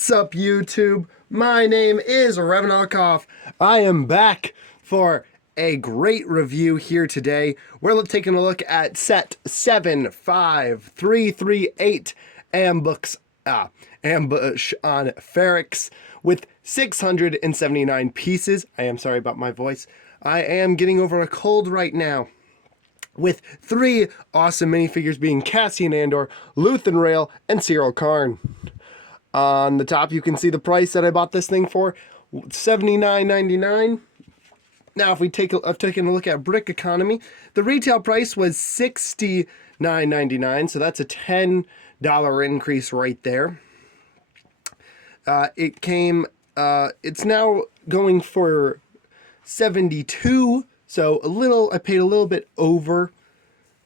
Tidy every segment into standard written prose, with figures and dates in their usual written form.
What's up, YouTube? My name is Revanalkoff. I am back for a great review here today. We're taking a look at set 75338 Ambush on Ferrix with 679 pieces. I am sorry about my voice. I am getting over a cold right now. With 3 awesome minifigures being Cassian Andor, Luthen Rail, and Cyril Karn. On the top, you can see the price that I bought this thing for, $79.99. Now, if we take I've taken a look at Brick Economy, the retail price was $69.99, so that's a $10 increase right there. It's now going for $72, so I paid a little bit over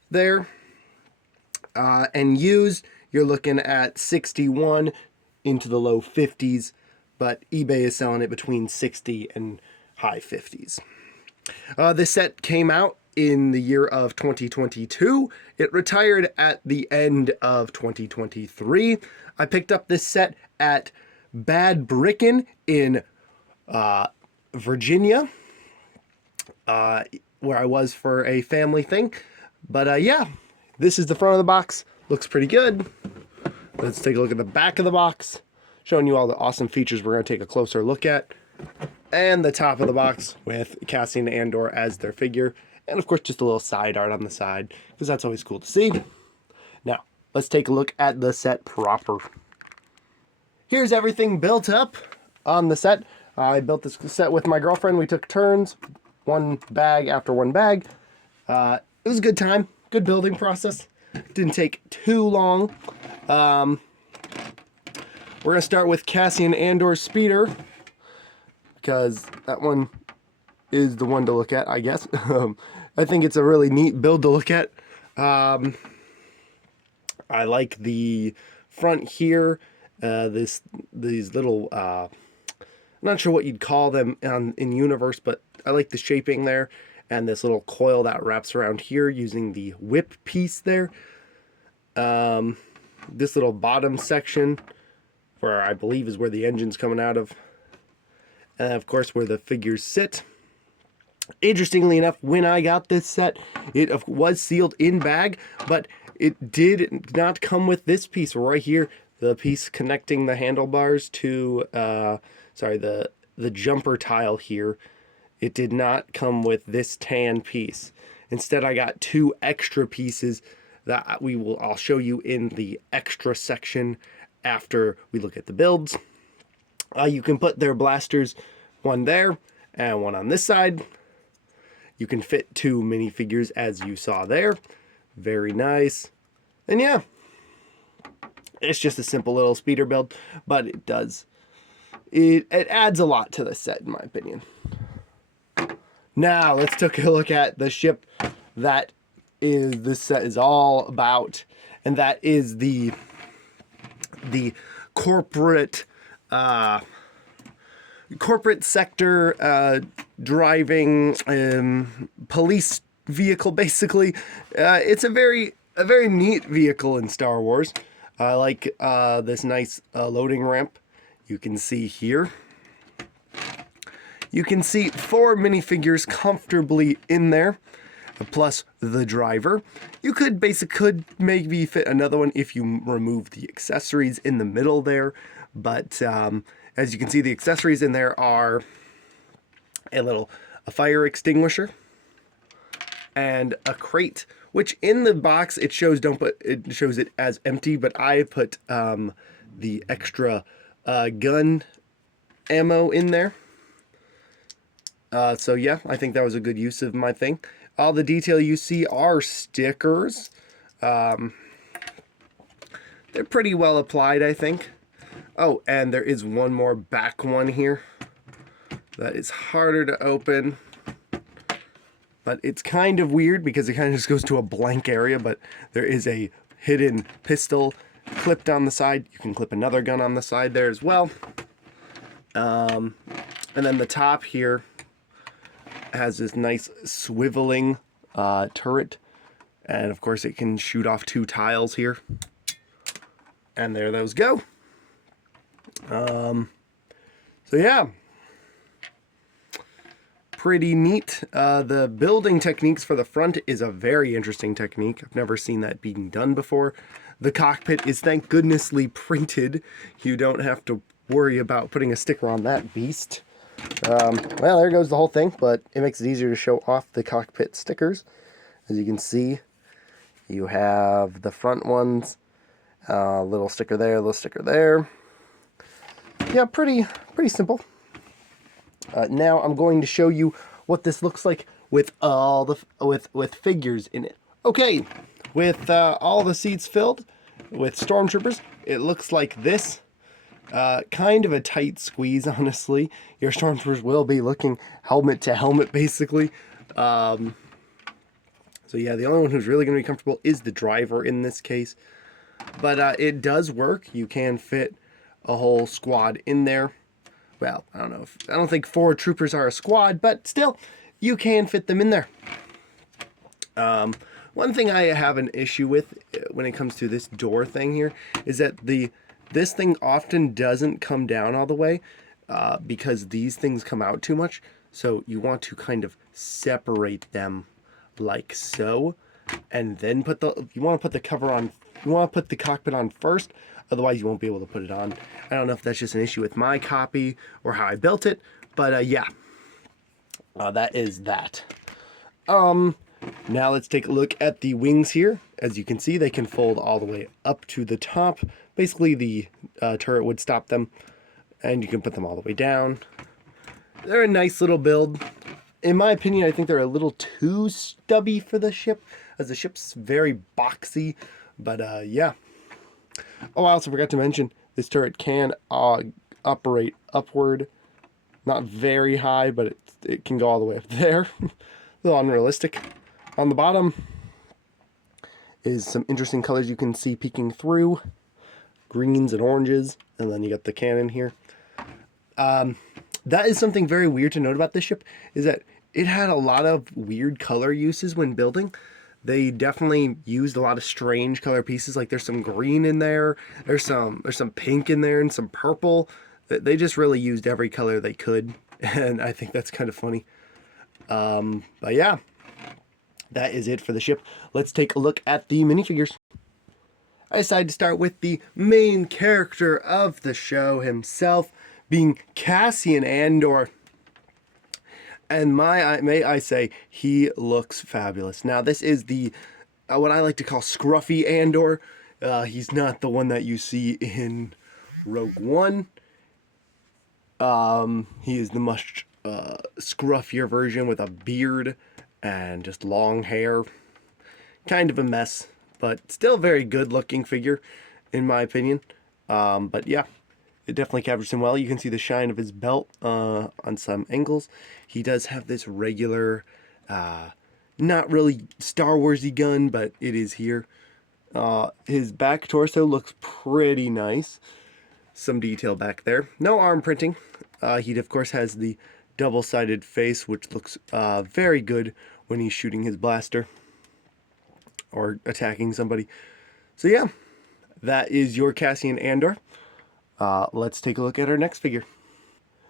there. And used, you're looking at 61 into the low 50s, but eBay is selling it between 60 and high 50s. This set came out in the year of 2022. It retired at the end of 2023. I picked up this set at Bad Brickin in Virginia, where I was for a family thing. But yeah, this is the front of the box. Looks pretty good. Let's take a look at the back of the box, showing you all the awesome features we're going to take a closer look at. And the top of the box with Cassian Andor as their figure. And of course, just a little side art on the side, because that's always cool to see. Now, let's take a look at the set proper. Here's everything built up on the set. I built this set with my girlfriend. We took turns, one bag after one bag. It was a good time, good building process. Didn't take too long. We're going to start with Cassian Andor's speeder, because that one is the one to look at, I guess. I think it's a really neat build to look at. I like the front here, these little, I'm not sure what you'd call them in universe, but I like the shaping there, and this little coil that wraps around here using the whip piece there. This little bottom section, where I believe is where the engine's coming out of, and of course where the figures sit. Interestingly enough, when I got this set, it was sealed in bag, but it did not come with this piece right here, the piece connecting the handlebars to, the jumper tile here. It did not come with this tan piece. Instead, I got 2 extra pieces that I'll show you in the extra section after we look at the builds. You can put their blasters, one there and one on this side. You can fit 2 minifigures as you saw there. Very nice. And yeah, it's just a simple little speeder build, but it adds a lot to the set in my opinion. Now let's take a look at the ship that this set is all about, and that is the corporate sector driving police vehicle. Basically, it's a very neat vehicle in Star Wars. I like this nice loading ramp. You can see here. You can see 4 minifigures comfortably in there, plus the driver. You could maybe fit another one if you remove the accessories in the middle there, but as you can see, the accessories in there are a fire extinguisher and a crate, which in the box it shows it as empty, but I put the extra gun ammo in there. So yeah, I think that was a good use of my thing. All the detail you see are stickers. They're pretty well applied, I think. Oh, and there is one more back one here that is harder to open. But it's kind of weird because it kind of just goes to a blank area, but there is a hidden pistol clipped on the side. You can clip another gun on the side there as well. And then the top here has this nice swiveling turret, and of course it can shoot off 2 tiles here, and there those go. So yeah, pretty neat. The building techniques for the front is a very interesting technique. I've never seen that being done before. The cockpit is thank goodnessly printed. You don't have to worry about putting a sticker on that beast. Well, there goes the whole thing, but it makes it easier to show off the cockpit stickers. As you can see, you have the front ones, little sticker there, little sticker there. Yeah, pretty simple. Now I'm going to show you what this looks like with all the with figures in it. Okay, with all the seats filled with stormtroopers, it looks like this. Kind of a tight squeeze, honestly. Your stormtroopers will be looking helmet to helmet, basically. So yeah, the only one who's really going to be comfortable is the driver in this case. But it does work. You can fit a whole squad in there. Well, I don't think 4 troopers are a squad, but still, you can fit them in there. One thing I have an issue with when it comes to this door thing here is that this thing often doesn't come down all the way because these things come out too much. So you want to kind of separate them like so, and then you want to put the cover on. You want to put the cockpit on first, otherwise you won't be able to put it on. I don't know if that's just an issue with my copy or how I built it, but yeah, that is that. Now let's take a look at the wings here. As you can see, they can fold all the way up to the top. Basically, the turret would stop them, and you can put them all the way down. They're a nice little build. In my opinion, I think they're a little too stubby for the ship, as the ship's very boxy. But yeah. Oh, I also forgot to mention, this turret can operate upward. Not very high, but it can go all the way up there. A little unrealistic. On the bottom is some interesting colors you can see peeking through. Greens and oranges. And then you got the cannon here. That is something very weird to note about this ship, is that it had a lot of weird color uses when building. They definitely used a lot of strange color pieces. Like there's some green in there, there's some pink in there, and some purple. They just really used every color they could, and I think that's kind of funny. But yeah, that is it for the ship. Let's take a look at the minifigures. I decided to start with the main character of the show himself, being Cassian Andor. And may I say, he looks fabulous. Now, this is the what I like to call scruffy Andor. He's not the one that you see in Rogue One. He is the much scruffier version with a beard and just long hair. Kind of a mess, but still very good looking figure, in my opinion. But yeah. It definitely captures him well. You can see the shine of his belt on some angles. He does have this regular, not really Star Wars-y gun, but it is here. His back torso looks pretty nice. Some detail back there. No arm printing. He, of course, has the double-sided face, which looks very good when he's shooting his blaster or attacking somebody. So yeah, that is your Cassian Andor. Let's take a look at our next figure.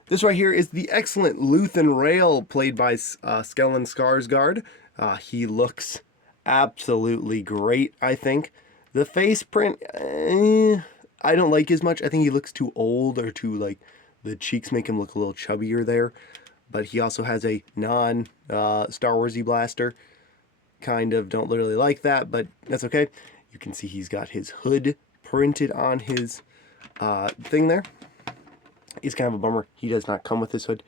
This right here is the excellent Luthen Rail, played by Stellan Skarsgård. He looks absolutely great, I think. The face print, I don't like as much. I think he looks too old, or too, like, the cheeks make him look a little chubbier there. But he also has a non-Star Wars-y blaster. Kind of don't really like that, but that's okay. You can see he's got his hood printed on his thing there. It's kind of a bummer. He does not come with his hood.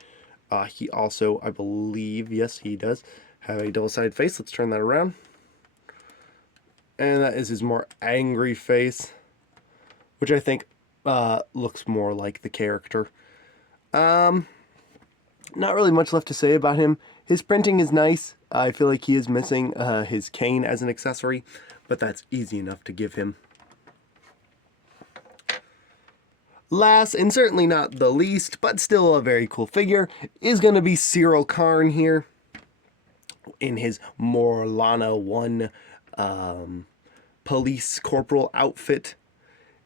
He also, I believe, yes, he does have a double-sided face. Let's turn that around. And that is his more angry face, which I think looks more like the character. Not really much left to say about him. His printing is nice. I feel like he is missing his cane as an accessory, but that's easy enough to give him. Last, and certainly not the least, but still a very cool figure, is going to be Cyril Karn here in his Morlana 1 police corporal outfit.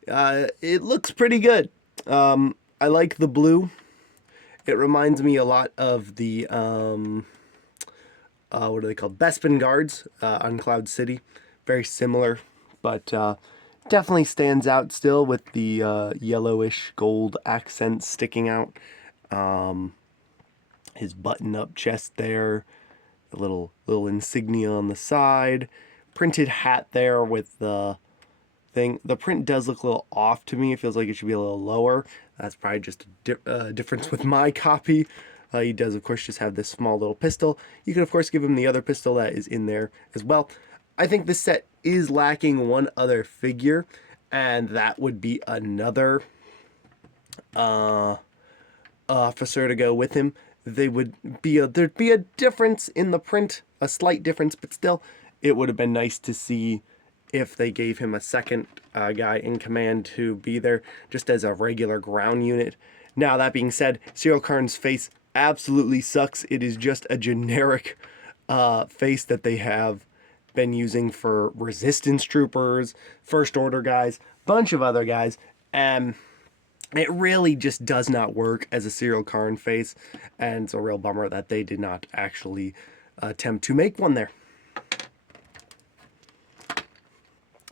It looks pretty good. I like the blue. It reminds me a lot of the, what are they called? Bespin guards on Cloud City. Very similar, but definitely stands out still with the yellowish gold accents sticking out. His button-up chest there, a little insignia on the side, printed hat there with the thing. The print does look a little off to me. It feels like it should be a little lower. That's probably just a difference with my copy. He does, of course, just have this small little pistol. You can, of course, give him the other pistol that is in there as well. I think this set is lacking one other figure, and that would be another officer to go with him. There'd be a difference in the print, a slight difference, but still, it would have been nice to see if they gave him a second guy in command to be there just as a regular ground unit. Now, that being said, Cyril Karn's face absolutely sucks. It is just a generic face that they have been using for resistance troopers, first order guys, bunch of other guys, and it really just does not work as a Cyril Karn face, and it's a real bummer that they did not actually attempt to make one there.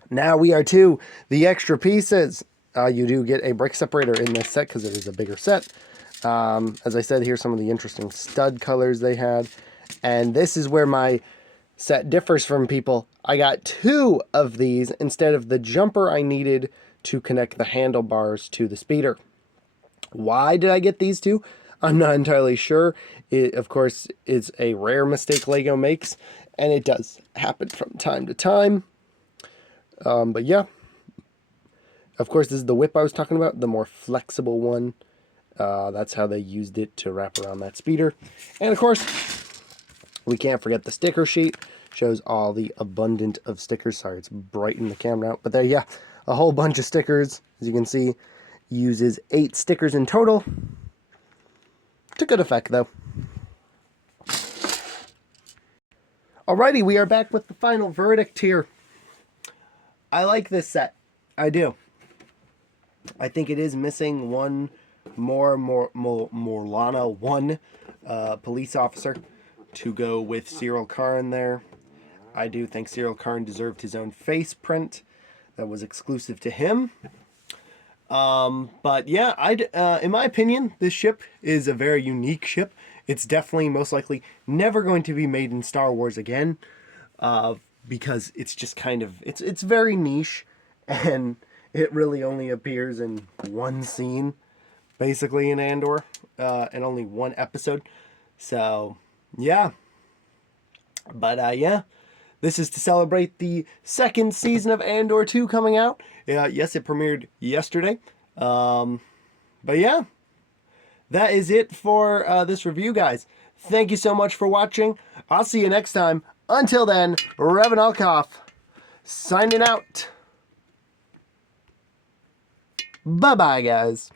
Now we are to the extra pieces. You do get a brick separator in this set because it is a bigger set. As I said, here's some of the interesting stud colors they had. And this is where my set differs from people. I got 2 of these instead of the jumper I needed to connect the handlebars to the speeder. Why did I get these 2? I'm not entirely sure. It, of course, is a rare mistake LEGO makes, and it does happen from time to time. But yeah, of course, this is the whip I was talking about, the more flexible one. That's how they used it to wrap around that speeder. And of course, we can't forget the sticker sheet. Shows all the abundant of stickers. Sorry, it's bright in the camera out. But there, yeah, a whole bunch of stickers. As you can see, uses 8 stickers in total. To good effect, though. Alrighty, we are back with the final verdict here. I like this set. I do. I think it is missing one Morlana 1 police officer to go with Cyril Karn there. I do think Cyril Karn deserved his own face print that was exclusive to him. But yeah, in my opinion, this ship is a very unique ship. It's definitely, most likely, never going to be made in Star Wars again. Because it's just kind of, it's very niche, and it really only appears in one scene, basically, in Andor, and only one episode. So, yeah. But, yeah. This is to celebrate the 2nd season of Andor 2 coming out. Yes, it premiered yesterday. But, yeah. That is it for this review, guys. Thank you so much for watching. I'll see you next time. Until then, Revan Alkoff, signing out. Bye-bye, guys.